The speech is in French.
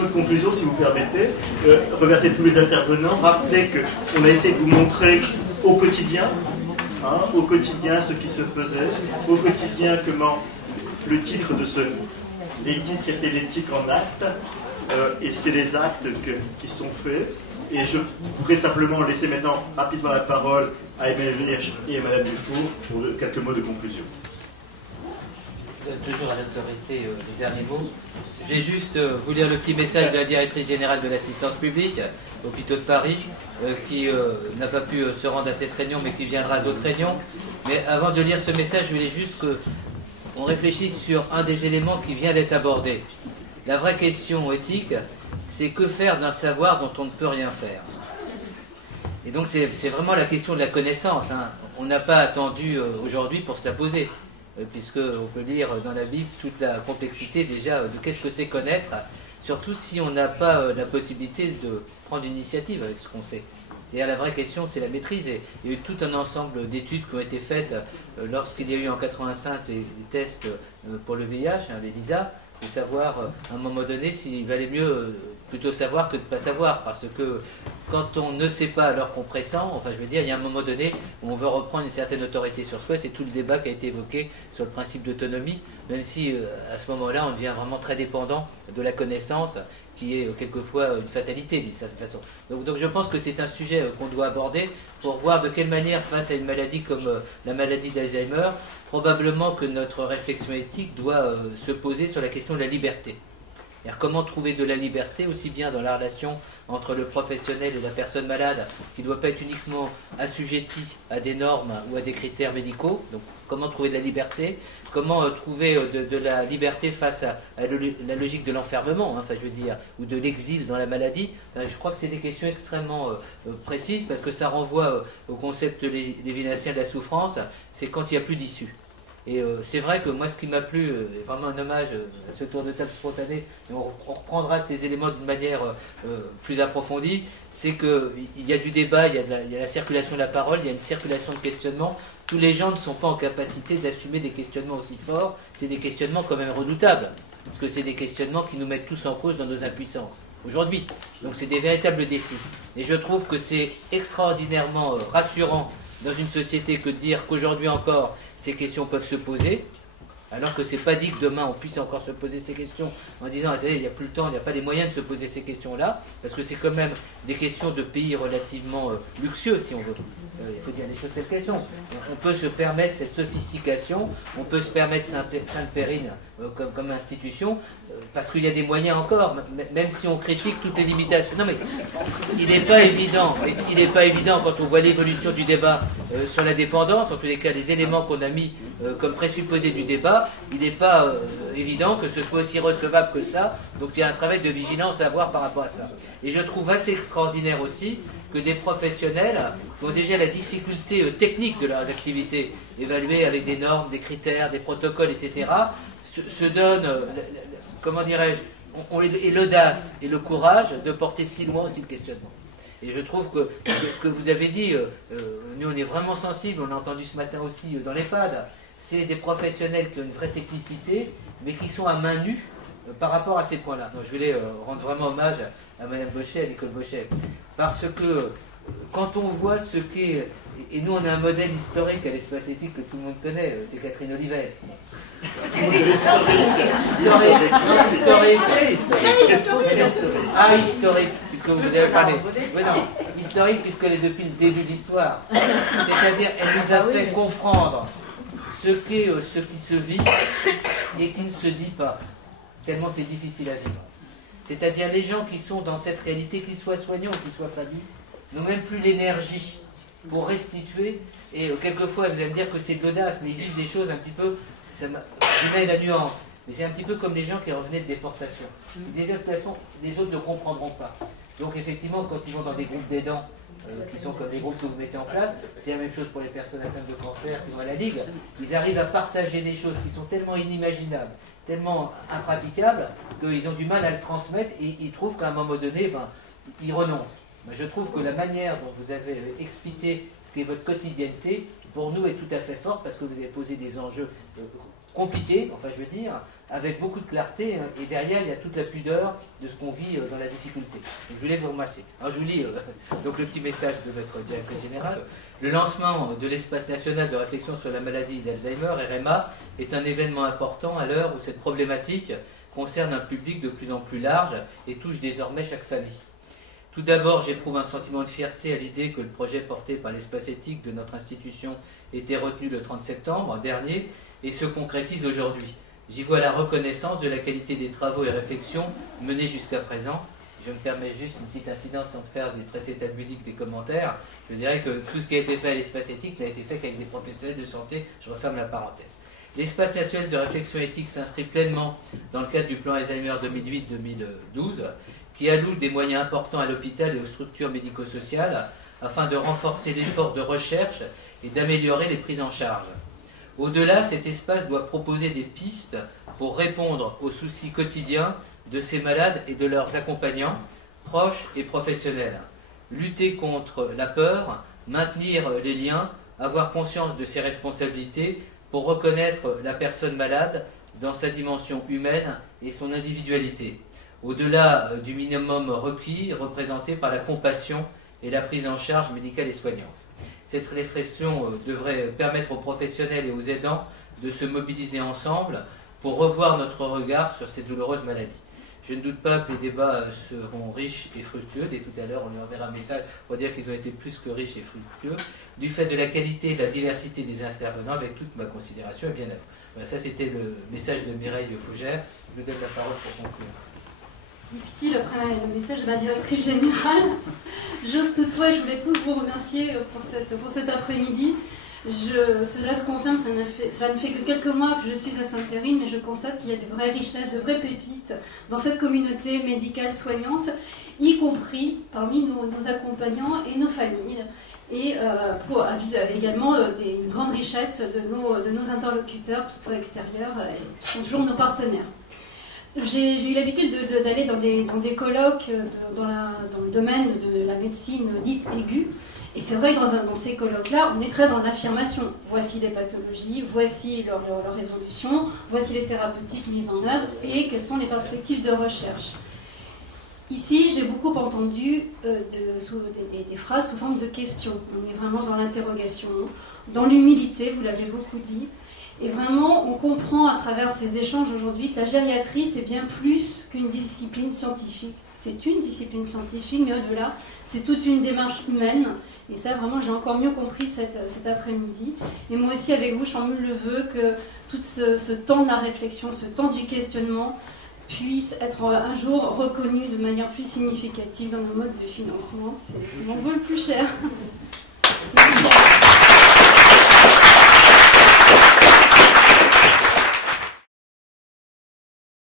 mot de conclusion, si vous permettez. Remercier tous les intervenants. Rappeler qu'on a essayé de vous montrer au quotidien, ce qui se faisait, au quotidien comment le titre de ce l'éthique était l'éthique en acte, et c'est les actes qui sont faits. Et je voudrais simplement laisser maintenant rapidement la parole à Emmanuel Hirsch et à Madame Dufour pour quelques mots de conclusion. Toujours à l'autorité des derniers mots. Je vais juste vous lire le petit message de la directrice générale de l'assistance publique, Hôpitaux de Paris, qui n'a pas pu se rendre à cette réunion, mais qui viendra à d'autres réunions. Mais avant de lire ce message, je voulais juste qu'on réfléchisse sur un des éléments qui vient d'être abordé. La vraie question éthique, c'est que faire d'un savoir dont on ne peut rien faire. Et donc c'est vraiment la question de la connaissance. On n'a pas attendu aujourd'hui pour se la poser. Puisqu'on peut lire dans la Bible toute la complexité déjà de qu'est-ce que c'est connaître, surtout si on n'a pas la possibilité de prendre une initiative avec ce qu'on sait. Et la vraie question, c'est la maîtrise. Et il y a eu tout un ensemble d'études qui ont été faites lorsqu'il y a eu en 85 les tests pour le VIH, les LISA, pour savoir à un moment donné s'il valait mieux plutôt savoir que de ne pas savoir, parce que quand on ne sait pas alors qu'on pressent, enfin je veux dire, il y a un moment donné où on veut reprendre une certaine autorité sur soi, c'est tout le débat qui a été évoqué sur le principe d'autonomie, même si à ce moment-là on devient vraiment très dépendant de la connaissance, qui est quelquefois une fatalité d'une certaine façon. Donc je pense que c'est un sujet qu'on doit aborder pour voir de quelle manière, face à une maladie comme la maladie d'Alzheimer, probablement que notre réflexion éthique doit se poser sur la question de la liberté. C'est-à-dire comment trouver de la liberté, aussi bien dans la relation entre le professionnel et la personne malade, qui ne doit pas être uniquement assujettie à des normes ou à des critères médicaux. Donc comment trouver de la liberté, comment trouver de la liberté face à la logique de l'enfermement, enfin je veux dire, ou de l'exil dans la maladie. Je crois que c'est des questions extrêmement précises, parce que ça renvoie au concept lévinassien de la souffrance, c'est quand il n'y a plus d'issue. Et c'est vrai que moi, ce qui m'a plu, est vraiment un hommage à ce tour de table spontané, et on reprendra ces éléments d'une manière plus approfondie, c'est qu'il y a du débat, il y a la circulation de la parole, il y a une circulation de questionnement. Tous les gens ne sont pas en capacité d'assumer des questionnements aussi forts, c'est des questionnements quand même redoutables, parce que c'est des questionnements qui nous mettent tous en cause dans nos impuissances, aujourd'hui. Donc c'est des véritables défis. Et je trouve que c'est extraordinairement rassurant dans une société que de dire qu'aujourd'hui encore, ces questions peuvent se poser, alors que c'est pas dit que demain on puisse encore se poser ces questions en disant attendez, il n'y a plus le temps, il n'y a pas les moyens de se poser ces questions-là, parce que c'est quand même des questions de pays relativement luxueux, si on veut. Il faut dire les choses, cette question. On peut se permettre cette sophistication, on peut se permettre Sainte-Périne comme institution, parce qu'il y a des moyens encore, même si on critique toutes les limitations. Non mais, il n'est pas évident quand on voit l'évolution du débat sur la dépendance, en tous les cas les éléments qu'on a mis comme présupposés du débat, il n'est pas évident que ce soit aussi recevable que ça, donc il y a un travail de vigilance à avoir par rapport à ça. Et je trouve assez extraordinaire aussi que des professionnels qui ont déjà la difficulté technique de leurs activités, évaluées avec des normes, des critères, des protocoles, etc., se donnent, comment dirais-je, et l'audace et le courage de porter si loin aussi le questionnement. Et je trouve que ce que vous avez dit, nous on est vraiment sensibles, on l'a entendu ce matin aussi dans l'EHPAD, c'est des professionnels qui ont une vraie technicité, mais qui sont à main nue par rapport à ces points-là. Donc je voulais rendre vraiment hommage à Mme Bochet, à Nicole Bochet, parce que quand on voit ce qu'est, et nous on a un modèle historique à l'espace éthique que tout le monde connaît, c'est Catherine Olivet. Historique, puisque vous avez parlé. Oui, non, historique, puisqu'elle est depuis le début de l'histoire. C'est-à-dire, elle nous a fait comprendre ce qu'est ce qui se vit et qui ne se dit pas, tellement c'est difficile à vivre. C'est-à-dire, les gens qui sont dans cette réalité, qu'ils soient soignants ou qu'ils soient familles, n'ont même plus l'énergie pour restituer, et quelquefois, vous allez me dire que c'est de l'audace, mais ils vivent des choses un petit peu, je mets la nuance, mais c'est un petit peu comme les gens qui revenaient de déportation. Des déportations, les autres ne comprendront pas. Donc effectivement, quand ils vont dans des groupes d'aidants, qui sont comme les groupes que vous mettez en place, c'est la même chose pour les personnes atteintes de cancer qui vont à la Ligue, ils arrivent à partager des choses qui sont tellement inimaginables, tellement impraticables, qu'ils ont du mal à le transmettre, et ils trouvent qu'à un moment donné, ils renoncent. Je trouve que la manière dont vous avez expliqué ce qu'est votre quotidienneté, pour nous, est tout à fait forte, parce que vous avez posé des enjeux compliqués, enfin je veux dire, avec beaucoup de clarté, hein, et derrière il y a toute la pudeur de ce qu'on vit dans la difficulté. Donc, je voulais vous remercier. Alors je vous lis donc le petit message de votre directrice générale. Le lancement de l'espace national de réflexion sur la maladie d'Alzheimer, RMA, est un événement important à l'heure où cette problématique concerne un public de plus en plus large et touche désormais chaque famille. Tout d'abord, j'éprouve un sentiment de fierté à l'idée que le projet porté par l'espace éthique de notre institution était retenu le 30 septembre dernier et se concrétise aujourd'hui. J'y vois la reconnaissance de la qualité des travaux et réflexions menés jusqu'à présent. Je me permets juste une petite incidence sans faire des traités talmudiques, des commentaires. Je dirais que tout ce qui a été fait à l'espace éthique n'a été fait qu'avec des professionnels de santé. Je referme la parenthèse. L'espace national de réflexion éthique s'inscrit pleinement dans le cadre du plan Alzheimer 2008-2012, qui alloue des moyens importants à l'hôpital et aux structures médico-sociales afin de renforcer l'effort de recherche et d'améliorer les prises en charge. Au-delà, cet espace doit proposer des pistes pour répondre aux soucis quotidiens de ces malades et de leurs accompagnants, proches et professionnels. Lutter contre la peur, maintenir les liens, avoir conscience de ses responsabilités pour reconnaître la personne malade dans sa dimension humaine et son individualité. Au-delà du minimum requis, représenté par la compassion et la prise en charge médicale et soignante. Cette réflexion devrait permettre aux professionnels et aux aidants de se mobiliser ensemble pour revoir notre regard sur ces douloureuses maladies. Je ne doute pas que les débats seront riches et fructueux. Dès tout à l'heure, on lui enverra un message pour dire qu'ils ont été plus que riches et fructueux, du fait de la qualité et de la diversité des intervenants, avec toute ma considération et bien à vous. Voilà, ça c'était le message de Mireille Fougère. Je vous donne la parole pour conclure. Difficile après le message de la directrice générale. J'ose toutefois, je voulais tous vous remercier pour cet après-midi. Cela se confirme, cela ne fait que quelques mois que je suis à Sainte-Périne, mais je constate qu'il y a de vraies richesses, de vraies pépites dans cette communauté médicale soignante, y compris parmi nos accompagnants et nos familles. Et également une grande richesse de nos interlocuteurs, qu'ils soient extérieurs et qui sont toujours nos partenaires. J'ai eu l'habitude d'aller dans des colloques dans le domaine de la médecine dite aiguë. Et c'est vrai que dans ces colloques-là, on est très dans l'affirmation. Voici les pathologies, voici leur évolution, voici les thérapeutiques mises en œuvre et quelles sont les perspectives de recherche. Ici, j'ai beaucoup entendu des phrases sous forme de questions. On est vraiment dans l'interrogation, dans l'humilité, vous l'avez beaucoup dit. Et vraiment, on comprend à travers ces échanges aujourd'hui que la gériatrie, c'est bien plus qu'une discipline scientifique. C'est une discipline scientifique, mais au-delà, c'est toute une démarche humaine. Et ça, vraiment, j'ai encore mieux compris cet après-midi. Et moi aussi, avec vous, je formule le vœu que tout ce temps de la réflexion, ce temps du questionnement, puisse être un jour reconnu de manière plus significative dans nos modes de financement. C'est mon vœu le plus cher. Merci.